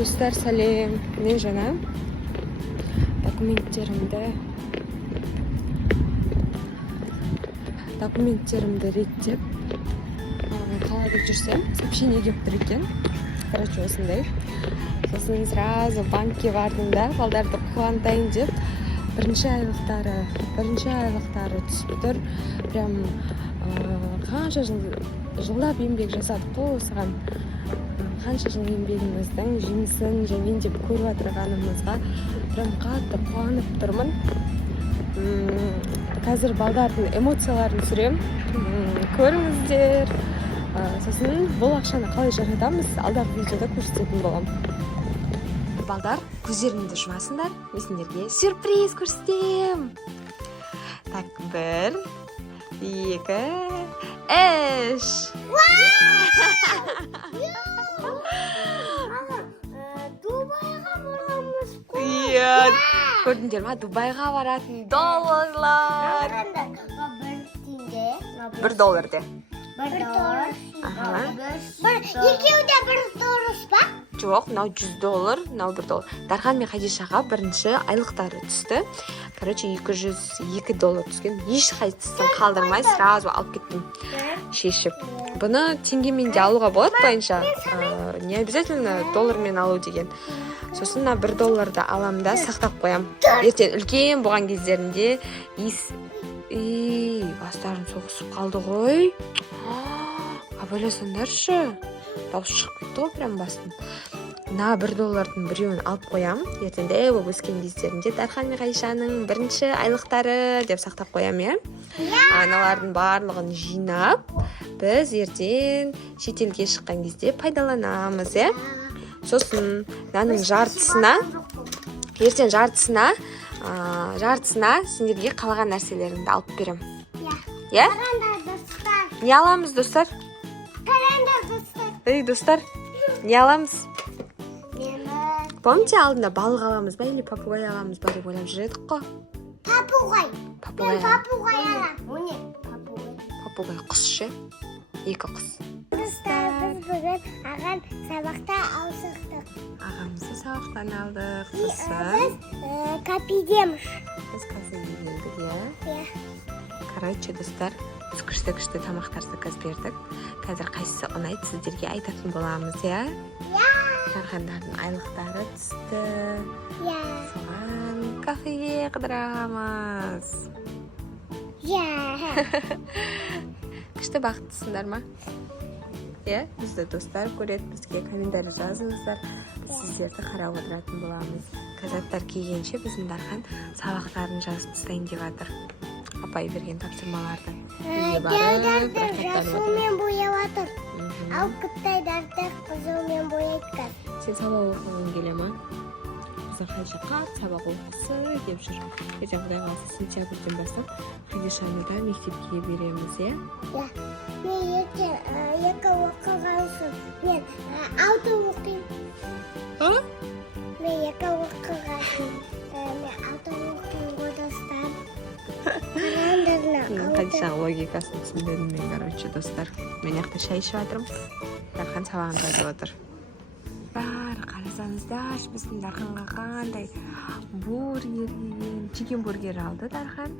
Достар, сәлем. Мен жаңа документтерімді реттеп, қалада жүрсем, сообщение келіп тұр екен. Короче, осындай. Сосын сразу банкке бардым да, балдарды қуантайын деп, бірінші айлықтары түсіп тұр. Прям қанша жылдап еңбек жасадық қой осыған. Қанша жыл еңбегіміздің жемісін жеген деп көріп отырғанымызға прям қатты қуанып тұрмын. Қазір балдардың эмоцияларын түсірем. Көріңіздер. Сосын бұл ақшаны қалай жаратамыз, алдағы видеода көрсететін болам. Балдар, көздеріңді жұмасыңдар, мен сендерге сюрприз көрсетем. Так, 1, 2, 3. Дубайға барамыз қой. Иә, көрдіңдер ма? Дубайға баратын долларлар. $1 де. Екеуі де $1 ба? Жоқ, мынау $100, мынау $1. Дархан мен Хадишаға бірінші айлықтары түсті. Короче, $202 түскен. Еш қайсысын қалдырмай, сразу алып кеттім. Шешіп. Бұны теңгемен де алуға болады бойынша. Не обязательно доллармен алу деген. Сосын $1 алам да сақтап қоям. Ертең үлкен болған кездерінде бастарын соғысып қалды ғой. Абайласаңдаршы. Дауыс шығып кетті ғой прям бастың. $1 біреуін алып қоям. Ертеңде бұл өскен кездерінде Дархан мен Ғайшаның бірінші айлықтары деп сақтап қоям, е? Аналардың барлығын жинап, біз ертең шетелге шыққан кезде пайдаланамыз, е? Сосын мынаның жартысына сендерге қалаған нәрселеріңді алып берем. Е? Не аламыз, достар? Ей, достар, не аламыз? Помните, алдында балық аламыз ба, или попугай аламыз ба деп ойлап жүредік қой? Попугай. Мен попугай алам. Попугай құс ше? 2 құс. Достар, біз бүгін аған сабақта алсықтық. Ағамызды сабақтан алдық. Біз капидеміз. Біз қазір келдік, е? Иә. Короче, достар, біз күшті тамақтар заказ бердік. Қазір қайсысы ұнайды сіздерге айтатын боламыз, е? Дархандардың айлықтары түсті. Соған кафеге қыдырамыз. Күшті бақыттысыңдар ма? Бізді достар көреді, бізге комментарий жазыңыздар. Сіздерді қарап отыратын боламыз. Қазақтар келгенше біздің Дархан сабақтарын жазып тастайын деп жатыр. Апай берген тапсырмаларды. Жасылмен бояп жатыр. Ал Қытайдарды қызылмен бояйткан. Сен сабақ оқығың келе ма? Біздің Хадиша қатты сабақ оқысы деп жүр. Ертең Құдай қаласа сентябрьден бастап Хадишаны да мектепке береміз, е? Иә. Мен ертең 2 оқыған соң мен 6 оқимын. Мен 2 оқыған соң мен 6 оқимын ғой, достар. Хадишаға логикасын түсіндірдім мен, короче, достар. Мен жақта шай ішіп жатырмын. Дархан сабағын жазып отыр. Бәрі қарасаңыздар, біздің Дарханға қандай чикен бургер алды Дархан.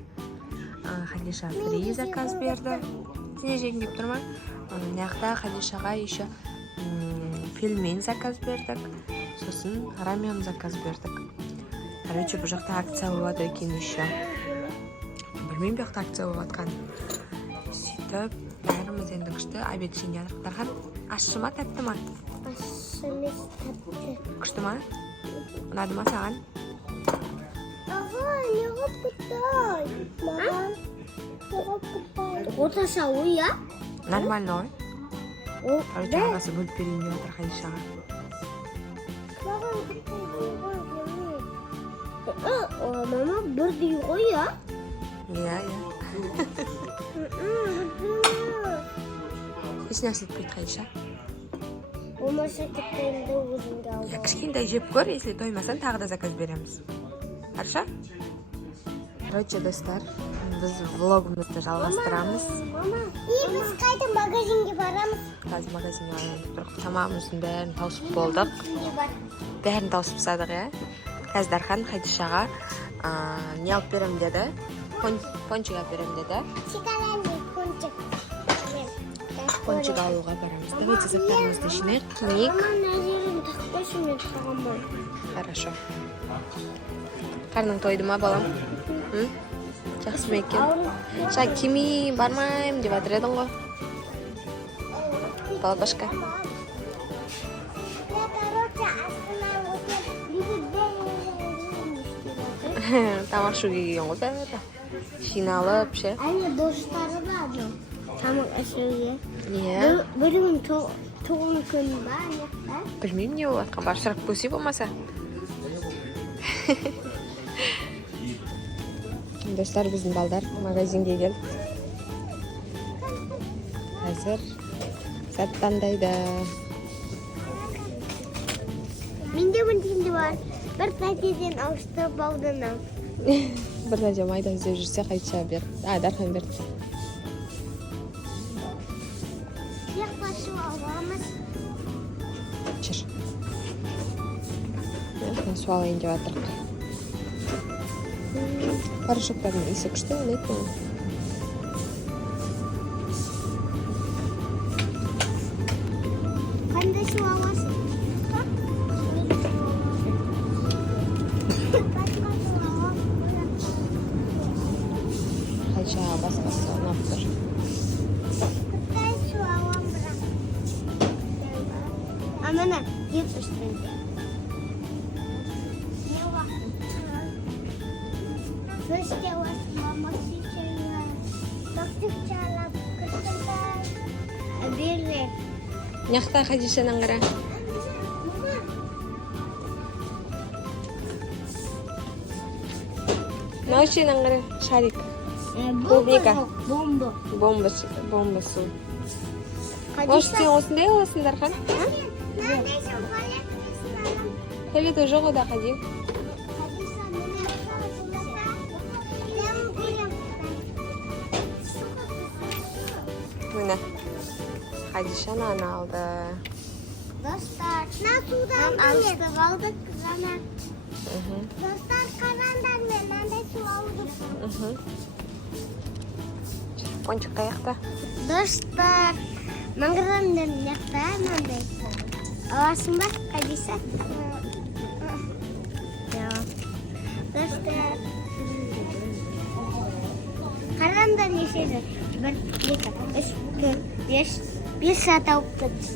Хадиша фри заказ берді. Сен жегің кеп тұр ма? Мына Хадишаға еще пельмень заказ бердік. Сосын рамен заказ бердік. Короче, бұл жақта акция болады екен еще. Білмеймін бұл жақта акция болып жатқан. Сөйтіп, бәріміз енді күшті обед жеген жатырмыз. Дархан, ащы ма, тәтті ма? Ащы емес, тәтті. Күшті ма? Ұнады ма саған? Аға, неғып Қытай? Маған неғып Қытай? Орташа ой, я? Нормально ой. Короче, ағасы бөліп берейін деп отыр Хадишаға. Маған Қытай дейгой. Мама, бірдей ғой, я? Иә. Еш нәрсе етпейді Хадиша. Болмаса кеткенді өзіңді алды. Кішкентай жеп көр, если тоймасаң тағы да заказ береміз. Хорошо? Короче, достар, біз влогымызды жалғастырамыз. Біз қайда магазинге барамыз. Қазір магазинге барамыз. Тамағымыздың бәрін тауысып болдық. бәрін тауысып тастадық, иә. Қазір Дархан Хадишаға не алып берем деді? Пончик алып берем деді. Шоколадный пончик. Пончик алуға барамыз. Давайте заттарымызды жинайық, киінейік. Мама, нәзерін тақпашы, мен тағамай. Хорошо. Қарның тойды ма, балам? Жақсы ма екен? Жаңа кимей бармайым деп жатыр едің ғой. Балабашка. Я, короче, останавливаюсь. Тамақ ішуге келген ғой бәрі. Жиналып, ше. Әне достары бар. Тамақ ішуге. Иә. Бөлімін туған күні ба, не? Білмеймін не болып жатқан. Бар сұрақ көсе болмаса. Достар, біздің балдар магазинге келді. Қазір зат таңдайды. Менде мінденді бар. Бір пәкеден ауыстырып алдым. Бір нәрсе майда іздеп жүрсе Хадиша бер. Дархан берді. Сүйек басып аламыз. Жүр. Мен су алайын деп жатырмын. Порошоктардың иісі күшті, ойлайды ма? Қандай су аласың? Хадишаға басқасы ұнап тұр. Қандай су алам бірақ. Амана, ет үстінде. Не уақыт? Сөз де уақыт, мама сүйчелі. Доктор чалап, күштіңді. Берді. Няқта Хадишаның қара. Научиның қара. Шарик. Клубника. Бомба. Бомба су. Может, сен осындай аласың, Дархан? Нәдейсің, палетмесін алам. Палеті жоқ ода, Хади. Хадиса, мені Міне. Хадиша нан алды. Достар, судан алыстық алдық ғана. Достар, қарандар мен нәндей су алдым. Пончик қаяқта? Достар, маңғырандың яқта нәндей. Аласың ба, Хадиса? Достар, қарандар нешеді? 1, 2, 3, 4, 5 саат алып кетті.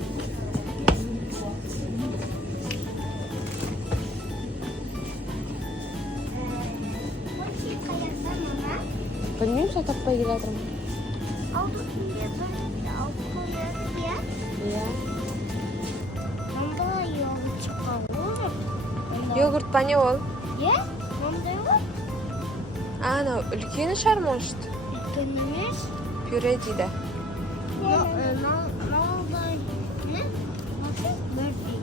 Білмеймін, сол таппай келе жатырмын. Алдық үйде бір алып қойып, иә? Иә. Маңда йогурт шыққан ғой. Йогурт па не ол? Иә? Маңдай ғой? Анау үлкені шығар, может. Үлкен емес. Пюре дейді. Маңдай не? Бірдей.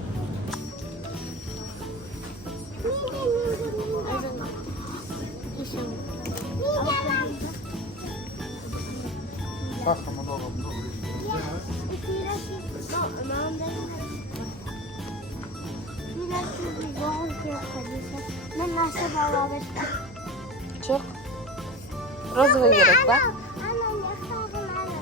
Мен насып ала берді. Жоқ. Розовый керек па? Ана, яқтағын ана.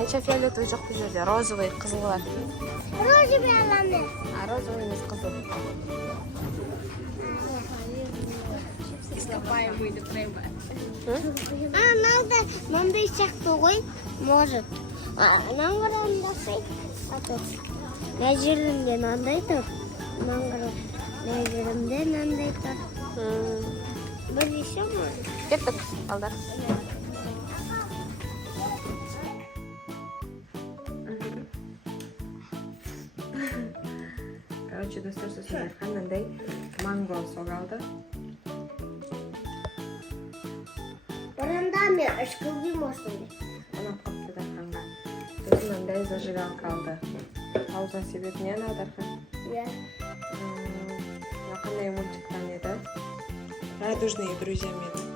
Қанша фиолетовый жоқ бұл жерде, розовый, қызыл бар. Розовый аламын. Розовый емес қызыл. Мынандай сияқты ғой, может. Маңғырандасай. Мына жерімде мынандай тұр. Мына жерімде мынандай тұр. Бір есе ма? Кеттік, балдар. Короче, достар, сосын айтқанындай манго соғалды. Бұрында мен ішкілгім осындай. Анап қапты Дарханға. Сосын мынандай зажигалка алды. Аузына себетін я Надархан? Иә. Қандай мультиктан еді? Радужные друзья ма еді?